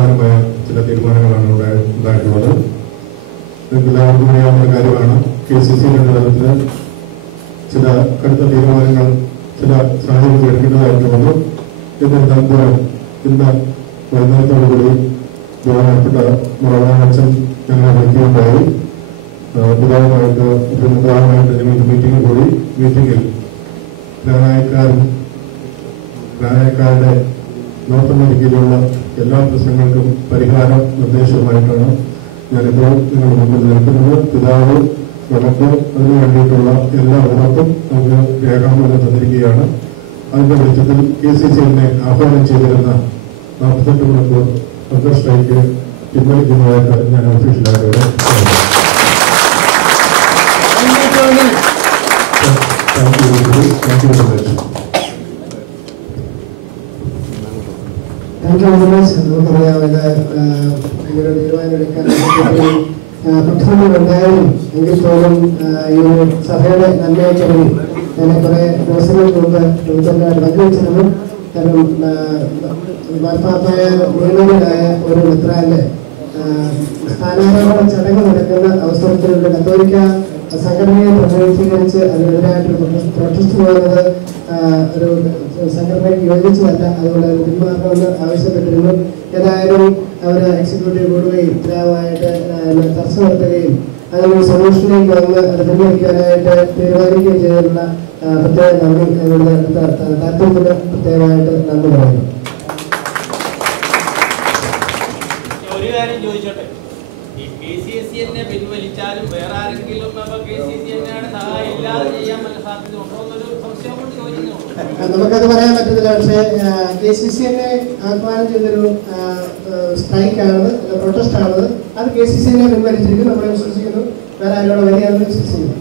സുപ്രധാനമായ ചില തീരുമാനങ്ങളാണ് ഉണ്ടായിട്ടുള്ളത്. എല്ലാവർക്കും അറിയാവുന്ന കാര്യമാണ് KCCയുടെ തലത്തിൽ ചില കടുത്ത തീരുമാനങ്ങൾ ചില സാഹചര്യത്തിൽ എടുക്കേണ്ടതായിട്ടുള്ളത്. എന്നിരുന്നാലും ഇന്ന് വൈകുന്നേരത്തോടുകൂടി ബഹുമാനപ്പെട്ട മുറവാനച്ചൻ ഞങ്ങളെ വിളിക്കുകയുണ്ടായി. പിതാവുമായിട്ട് ഞങ്ങൾ മീറ്റിംഗിൽ കൂടി. മീറ്റിംഗിൽ ഗ്രാനായക്കാരുടെ നോർത്ത് അമേരിക്കയിലുള്ള എല്ലാ പ്രശ്നങ്ങൾക്കും പരിഹാരം നിർദ്ദേശവുമായിട്ടാണ് ഞാനിപ്പോൾ നിങ്ങളുടെ മുമ്പിൽ നിൽക്കുന്നത്. പിതാവ് നമുക്ക് അതിനു വേണ്ടിയിട്ടുള്ള എല്ലാ ഉറപ്പും നമുക്ക് രേഖാമൂലം തന്നിരിക്കുകയാണ്. അതിന്റെ വെളിച്ചത്തിൽ KCCനെ ആഹ്വാനം ചെയ്തിരുന്ന 48 മണിക്കൂർ ഹങ്കർ സ്ട്രൈക്ക് പിൻവലിക്കുന്നതായിട്ട് ഞാൻ ഒഫീഷ്യലായിട്ട് ഇവിടെ thank you very much. Thank you very much. നമുക്കറിയാം ഇങ്ങനെ തീരുമാനമെടുക്കാൻ പ്രശ്നങ്ങളുണ്ടായാലും എങ്കിൽ പോലും ഈ ഒരു സഭയുടെ നന്മയ്ക്ക് വേണ്ടി ഞാൻ കുറെ ദിവസങ്ങൾക്ക് മുമ്പ് പങ്കുവച്ചിരുന്നു. കാരണം മാർപ്പാപ്പായ നിയമിതനായ ഒരു മിത്രാന്റെ സ്ഥാനാരോഹണ ചടങ്ങ് നടക്കുന്ന അവസരത്തിലുള്ള കത്തോലിക്ക സംഘടനയെ പ്രതിനിധീകരിച്ച് അതിനെതിരായിട്ട് പ്രൊട്ടസ്റ്റ് പോകുന്നത് ഒരു സംഘടനയ്ക്ക് യോജിച്ചതല്ല. അതുകൊണ്ട് അത് പിന്മാറണമെന്ന് ആവശ്യപ്പെട്ടിരുന്നു. ഏതായാലും അവർ എക്സിക്യൂട്ടീവ് കൂടുകയും ഉത്തരവായിട്ട് ചർച്ച നടത്തുകയും അതിനൊരു സൊല്യൂഷനിലേക്ക് വന്ന് അത് പിൻവലിക്കാനായിട്ട് തീരുമാനിക്കുകയും ചെയ്തിട്ടുള്ള പ്രത്യേക നന്ദി അവരുടെ താല്പര്യത്തിന് പ്രത്യേകമായിട്ട് നന്ദി പറയുന്നു. ഒരു കാര്യം ചോദിച്ചോട്ടെ, ഈ KCCനെ പിൻവലിച്ചാലും വേറെ ആരെങ്കിലും KCCനെയാണ് സഹായം ഇല്ലാതെ ചെയ്യാൻ വല്ല സാധ്യത ഉണ്ടോ എന്നൊരു സംശയം കൊണ്ട് ചോദിക്കുന്നു. നമുക്കത് പറയാൻ പറ്റത്തില്ല. പക്ഷേ KCCനെ ആഹ്വാനം ചെയ്തൊരു സ്ട്രൈക്കാണ്, പ്രൊട്ടസ്റ്റ് ആണ്. അത് KCCനെ പിൻവലിച്ചിരിക്കും. നമ്മളെ വിശ്വസിക്കുന്നു. വേറെ ആരോട് വലിയ വിശ്വസിക്കുന്നു.